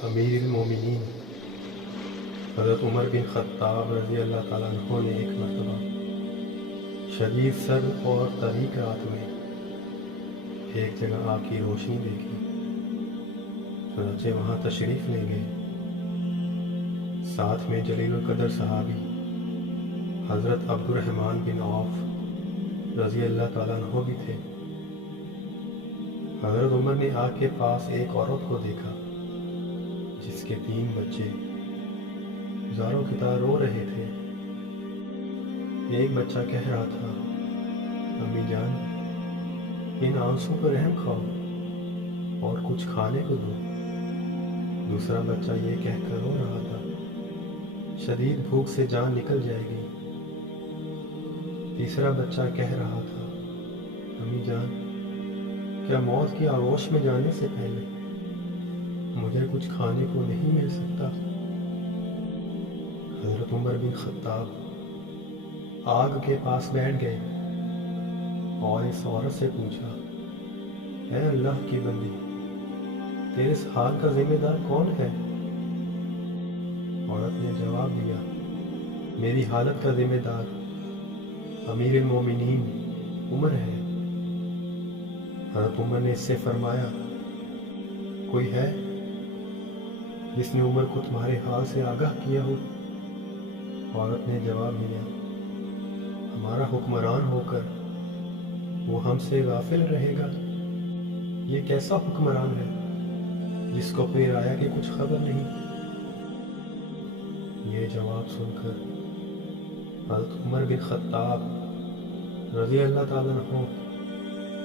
امیر المومنین حضرت عمر بن خطاب رضی اللہ تعالیٰ عنہ نے ایک مرتبہ شدید سرد اور تاریک رات میں ایک جگہ آگ کی روشنی دیکھی، چنانچہ وہاں تشریف لے گئے۔ ساتھ میں جلیل القدر صحابی حضرت عبد الرحمن بن عوف رضی اللہ تعالیٰ عنہ بھی تھے۔ حضرت عمر نے آگ کے پاس ایک عورت کو دیکھا جس کے 3 بچے زاروں کی طرح رو رہے تھے۔ ایک بچہ کہہ رہا تھا، امی جان ان آنسوں پر رحم کھاؤ اور کچھ کھانے کو دو۔ دوسرا بچہ یہ کہہ کر رو رہا تھا، شدید بھوک سے جان نکل جائے گی۔ تیسرا بچہ کہہ رہا تھا، امی جان کیا موت کی آغوش میں جانے سے پہلے مجھے کچھ کھانے کو نہیں مل سکتا؟ حضرت عمر بن خطاب آگ کے پاس بیٹھ گئے اور اس عورت سے پوچھا، اے اللہ کی بندی، تیرے اس حال کا ذمہ دار کون ہے؟ عورت نے جواب دیا، میری حالت کا ذمہ دار امیر المومنین عمر ہے۔ حضرت عمر نے اس سے فرمایا، کوئی ہے جس نے عمر کو تمہارے حال سے آگاہ کیا ہو؟ عورت نے جواب دیا، ہمارا حکمران ہو کر وہ ہم سے غافل رہے گا؟ یہ کیسا حکمران ہے جس کو اپنی رعایا کی کچھ خبر نہیں؟ یہ جواب سن کر حضرت عمر بن خطاب رضی اللہ تعالیٰ عنہ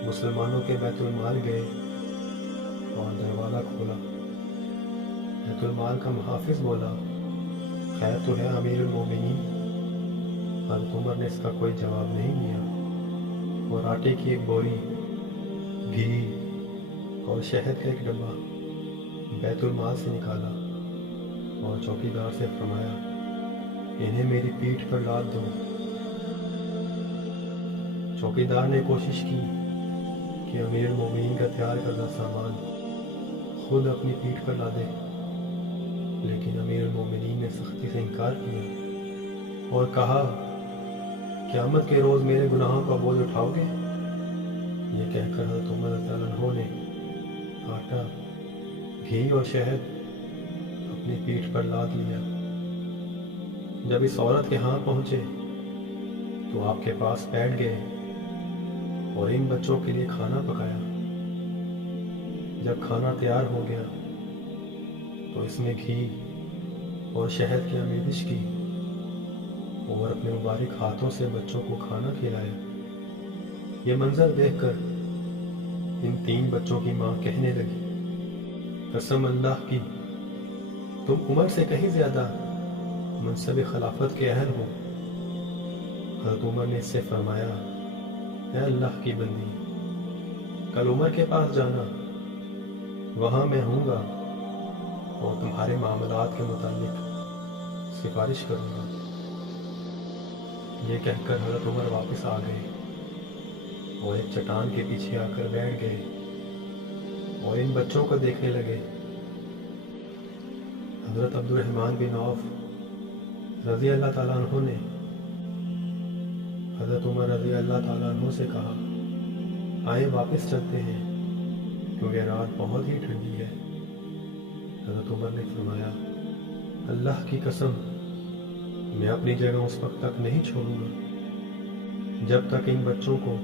مسلمانوں کے بیت المال گئے اور دروازہ کھولا۔ بیت المال کا محافظ بولا، خیر تو ہے امیر المومنین؟ حضرت عمر نے اس کا کوئی جواب نہیں دیا اور آٹے کی ایک بوری، گھی اور شہد کا ایک ڈبہ بیت المال سے نکالا اور چوکیدار سے فرمایا، انہیں میری پیٹھ پر لاد دو۔ چوکیدار نے کوشش کی کہ امیر المومنین کا تیار کردہ سامان خود اپنی پیٹھ پر لادے، لیکن امیر المومنین نے سختی سے انکار کیا اور کہا، قیامت کے روز میرے گناہوں کا بوجھ اٹھاؤ گے؟ یہ کہہ کر حضرت عمر رضی اللہ عنہ نے آٹا، گھی اور شہد اپنی پیٹھ پر لاد لیا۔ جب اس عورت کے ہاں پہنچے تو آپ کے پاس بیٹھ گئے اور ان بچوں کے لیے کھانا پکایا۔ جب کھانا تیار ہو گیا تو اس میں گھی اور شہد کی آمیزش کی اور اپنے مبارک ہاتھوں سے بچوں کو کھانا کھلایا۔ یہ منظر دیکھ کر ان 3 بچوں کی ماں کہنے لگی، قسم اللہ کی تم عمر سے کہیں زیادہ منصب خلافت کے اہل ہو۔ حضرت عمر نے اس سے فرمایا، اے اللہ کی بندی، کل عمر کے پاس جانا، وہاں میں ہوں گا اور تمہارے معاملات کے متعلق سفارش کروں گا۔ یہ کہہ کر حضرت عمر واپس آ گئے اور ایک چٹان کے پیچھے آ کر بیٹھ گئے اور ان بچوں کو دیکھنے لگے۔ حضرت عبد الرحمن بن عوف رضی اللہ تعالیٰ عنہ نے حضرت عمر رضی اللہ تعالیٰ عنہ سے کہا، آئیں واپس چلتے ہیں کیونکہ رات بہت ہی ٹھنڈی ہے۔ حضرت عمر نے فرمایا، اللہ کی قسم میں اپنی جگہ اس وقت تک نہیں چھوڑوں گا جب تک ان بچوں کو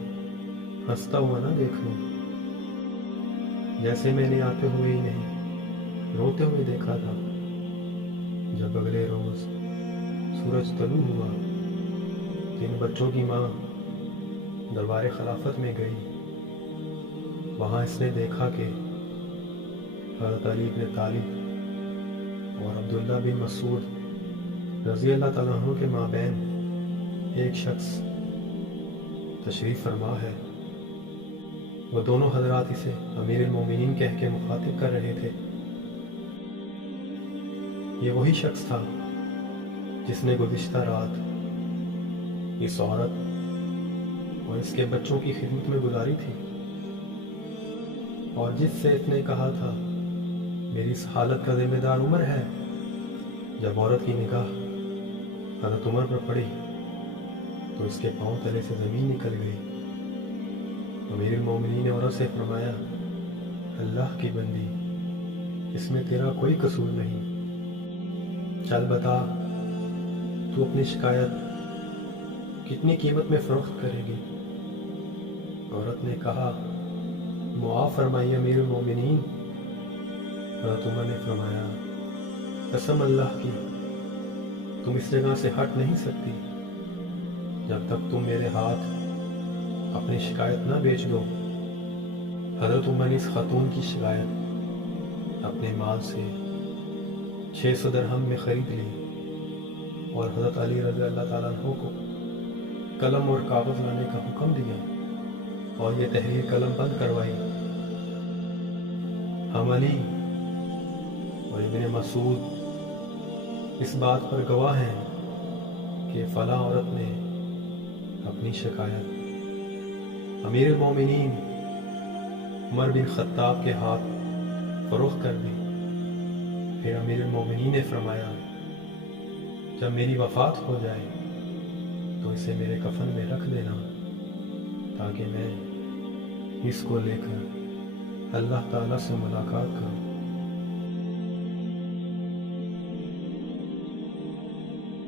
ہنستا ہوا نہ دیکھ لوں، جیسے میں نے آتے ہوئے ہی نہیں روتے ہوئے دیکھا تھا۔ جب اگلے روز سورج طلوع ہوا تو ان بچوں کی ماں دربار خلافت میں گئی۔ وہاں اس نے دیکھا کہ حضرت علی بن طالب اور عبداللہ بن مسعود رضی اللہ تعالیٰ عنہ کے مابین ایک شخص تشریف فرما ہے۔ وہ دونوں حضرات اسے امیر المومنین کہہ کے مخاطب کر رہے تھے۔ یہ وہی شخص تھا جس نے گزشتہ رات اس عورت اور اس کے بچوں کی خدمت میں گزاری تھی، اور جس سے اس نے کہا تھا میری اس حالت کا ذمہ دار عمر ہے۔ جب عورت کی نگاہ حضرت عمر پر پڑی تو اس کے پاؤں تلے سے زمین نکل گئی۔ امیر المومنین نے عورت سے فرمایا، اللہ کی بندی، اس میں تیرا کوئی قصور نہیں، چل بتا تو اپنی شکایت کتنی قیمت میں فروخت کرے گی؟ عورت نے کہا، معاف فرمائیے امیر المومنین۔ حضرت عمر نے فرمایا، قسم اللہ کی، تم اس جگہ سے ہٹ نہیں سکتی جب تک تم میرے ہاتھ اپنی شکایت نہ بیچ دو۔ حضرت عمر نے اس خاتون کی شکایت اپنے مال سے 600 درہم میں خرید لی اور حضرت علی رضی اللہ تعالیٰ عنہ کو قلم اور کاغذ لانے کا حکم دیا اور یہ تحریر قلم بند کروائی۔ ہم علی اور ابن مسعود اس بات پر گواہ ہیں کہ فلاں عورت نے اپنی شکایت امیر المومنین عمر بن خطاب کے ہاتھ فروخت کر دی۔ پھر امیر المومنین نے فرمایا، جب میری وفات ہو جائے تو اسے میرے کفن میں رکھ دینا تاکہ میں اس کو لے کر اللہ تعالیٰ سے ملاقات کروں۔